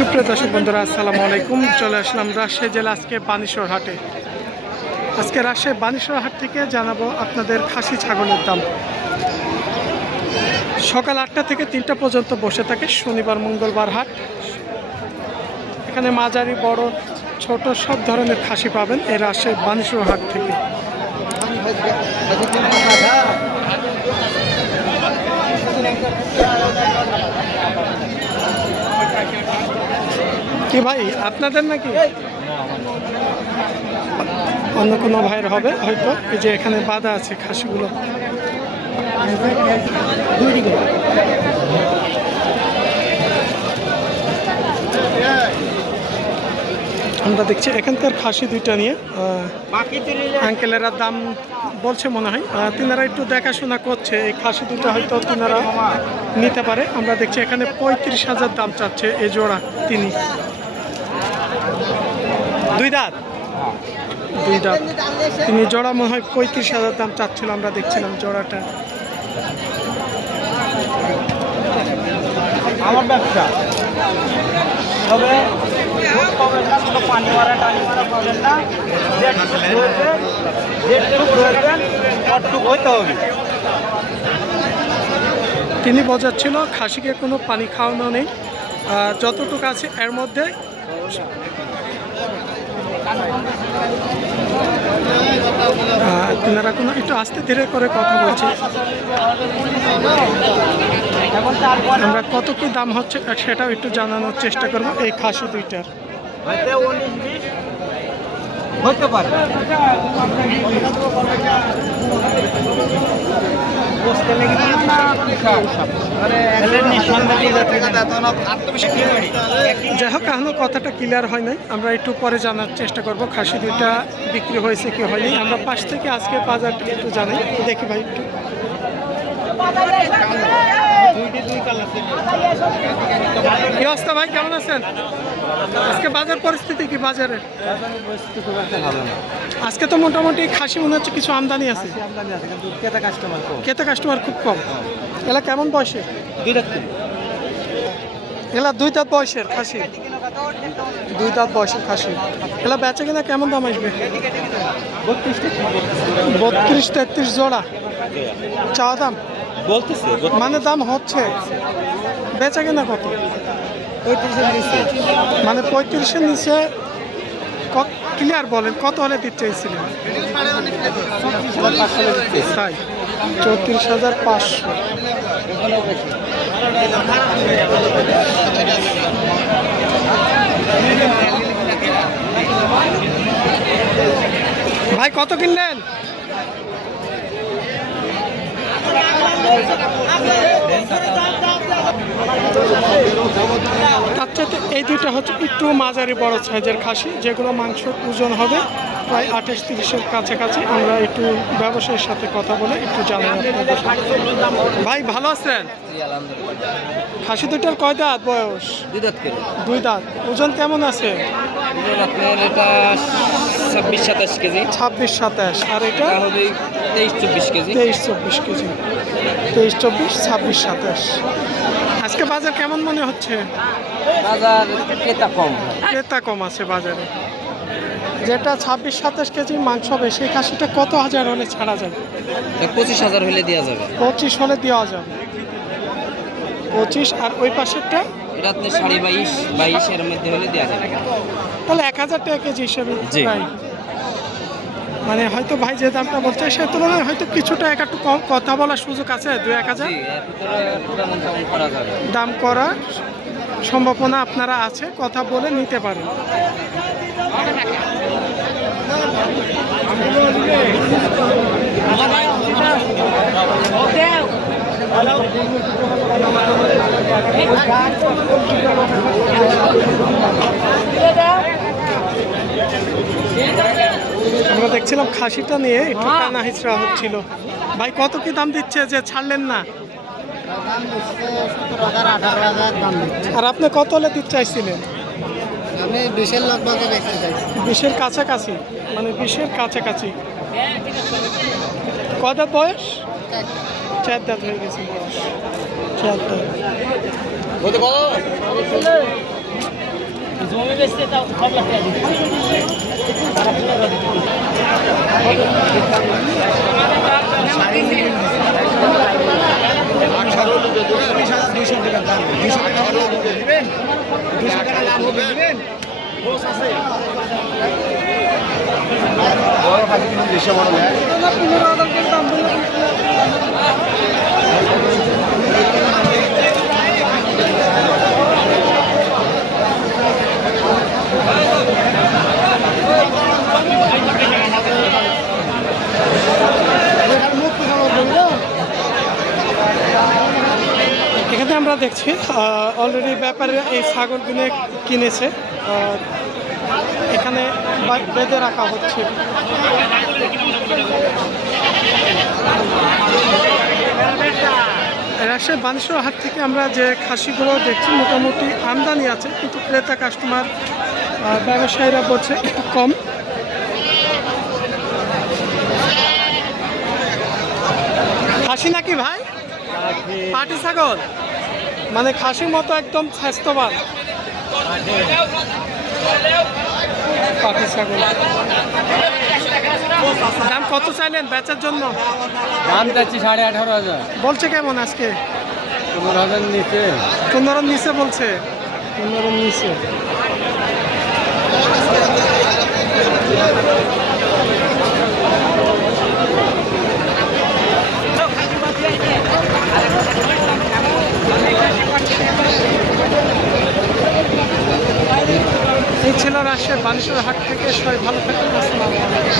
সুপ্রিয় দর্শক বন্ধুরা, আসসালামু আলাইকুম। চলে আসলাম রাজশাহী জেলা আজকে বানেশ্বর হাটে। আজকে রাজশাহী বানেশ্বর হাট থেকে জানাবো আপনাদের খাসি ছাগলের দাম। সকাল 8টা থেকে 3টা পর্যন্ত বসে থাকে, শনিবার মঙ্গলবার হাট। এখানে মাঝারি বড় ছোট সব ধরনের খাসি পাবেন এই রাজশাহী বানেশ্বর হাট থেকে। কি ভাই আপনাদের নাকি অন্য কোনো ভাইয়ের হবে হয়তো। এই যে এখানে বাঁধা আছে খাসিগুলো। আমরা দেখছি এখানকার খাসি দুইটা নিয়ে আঙ্কেলেরা দাম বলছে মনে হয়। তিনারা একটু দেখাশোনা করছে, এই খাসি দুটো হয়তো তিনারা নিতে পারে। আমরা দেখছি এখানে 35,000 দাম চাচ্ছে এই জোড়া। দুই দাঁত তিনি জোড়া মনে হয় 35,000 দাম চাচ্ছিল। আমরা দেখছিলাম জোড়াটা। আমার ব্যবসা তবে পানি মারা টানি মারা পাবেন না, হইতে হবে। তিনি বোঝাচ্ছিল খাসিকে কোনো পানি খাওয়ানো নেই, যতটুকু আছে এর মধ্যে। তিনারা কোনো একটু আস্তে ধীরে করে কথা বলছে। আমরা কত কি দাম হচ্ছে সেটাও একটু জানানোর চেষ্টা করব এই খাসি দুইটার। হতে পারে যাই হোক, এখনো কথাটা ক্লিয়ার হয় নাই। আমরা একটু পরে জানার চেষ্টা করব খাসি দুইটা বিক্রি হয়েছে কি হয়নি। আমরা পাশ থেকে আজকে বাজারটা একটু জানি, দেখি ভাই একটু। কি অবস্থা ভাই, কেমন আছেন? আজকে বাজার পরিস্থিতি কি? বাজারের পরিস্থিতি খুব একটা ভালো না। আজকে তো মোটামুটি খাসি মনে হচ্ছে কিছু আমদানি আছে, কিন্তু ক্রেতা কাস্টমার খুব কম। এলা কেমন বয়সের? এলা 2 দাঁত বয়সের খাসি, 2 দাঁত বয়সের খাসি। এলা বেচা কিনা কেমন দাম আসবে? 32-33 জোড়া চাওয়া দাম বলতেছে, মানে দাম হচ্ছে। বেচা কিনা কত? 35-এর নিচে। মানে 35-এর নিচে। ক্লিয়ার বলেন কত হলে দিতে চাইছিলেন? তাই 34,500। ভাই কত কিনলেন? তার চাইতে এই দুইটা হচ্ছে একটু মাঝারি বড় সাইজের খাসি, যেগুলো মাংস ওজন হবে প্রায় 28-30-এর কাছাকাছি। আমরা একটু ব্যবসায়ীর সাথে কথা বলে একটু জানাই আপনাদের। ভাই ভালো আছেন? খাসি দুইটার কয় দাঁত বয়স? 2 দাঁত। ওজন কেমন আছে? এটা 26-27 কেজি। 26-27। আর এটা হবে 23-24 কেজি। 23-24 কেজি। 23-24, 26-27। আজকে বাজার কেমন মনে হচ্ছে? বাজার ক্রেতা কম আছে বাজারে। যেটা 26-27 কেজি মাংস হবে সেই খাসিটা কত হাজার হলে ছাড়া যাবে? 25,000 হলে দেওয়া যাবে। 25 হলে দেওয়া যাবে। 25। আর ওই পাশেরটা? এটা আপনি 22.5 এর মধ্যে হলে দেওয়া যাবে। তাহলে 1,000 টাকা কেজি হিসেবে প্রায়। মানে হয়তো ভাই যে দামটা বলছে সে তুলনায় হয়তো কিছুটা একটু কম কথা বলার সুযোগ আছে। 2-1,000 দাম করার সম্ভাবনা আপনারা আছে, কথা বলে নিতে পারেন। আমরা দেখছিলাম খাসিটা নিয়ে একটু টানা হিচড়া হচ্ছিল। ভাই কত কি দাম দিচ্ছে যে ছাড়লেন না? আর আপনি কত হলে দিতে চাইছিলেন? আমি 20-এর লগভগে বেচতে চাইছি। 20-এর কাছাকাছি, মানে 20-এর কাছাকাছি। কত বয়স? 4 দাঁত হয়ে গেছে বয়স। 4 দাঁত। জমি বেচতে তাও সব লাখ টাকা দিচ্ছে তারা এখানে আমরা দেখছি অলরেডি ব্যাপারে এই ছাগলগুলো কিনেছে। এখানে বেঁধে রাখা হচ্ছে। রাজশাহী বানেশ্বর হাট থেকে আমরা যে খাসিগুলো দেখছি মোটামুটি আমদানি আছে, কিন্তু ক্রেতা কাস্টমার ব্যবসায়ীরা বলছে একটু কম। খাসি নাকি ভাই? পাটি ছাগল, মানে খাসির মতো একদম স্বাস্থ্যবান পাটি ছাগল। দাম কত চাইলেন বেচার জন্য? দাম যাচ্ছি 18,500। বলছে কেমন আজকে? 15,000 নিচে। 15-র নিচে বলছে। 15-র নিচে। এই ছিল রাজশাহী বানেশ্বর হাট থেকে। সবাই ভালো থাকবেন। আসসালামু আলাইকুম।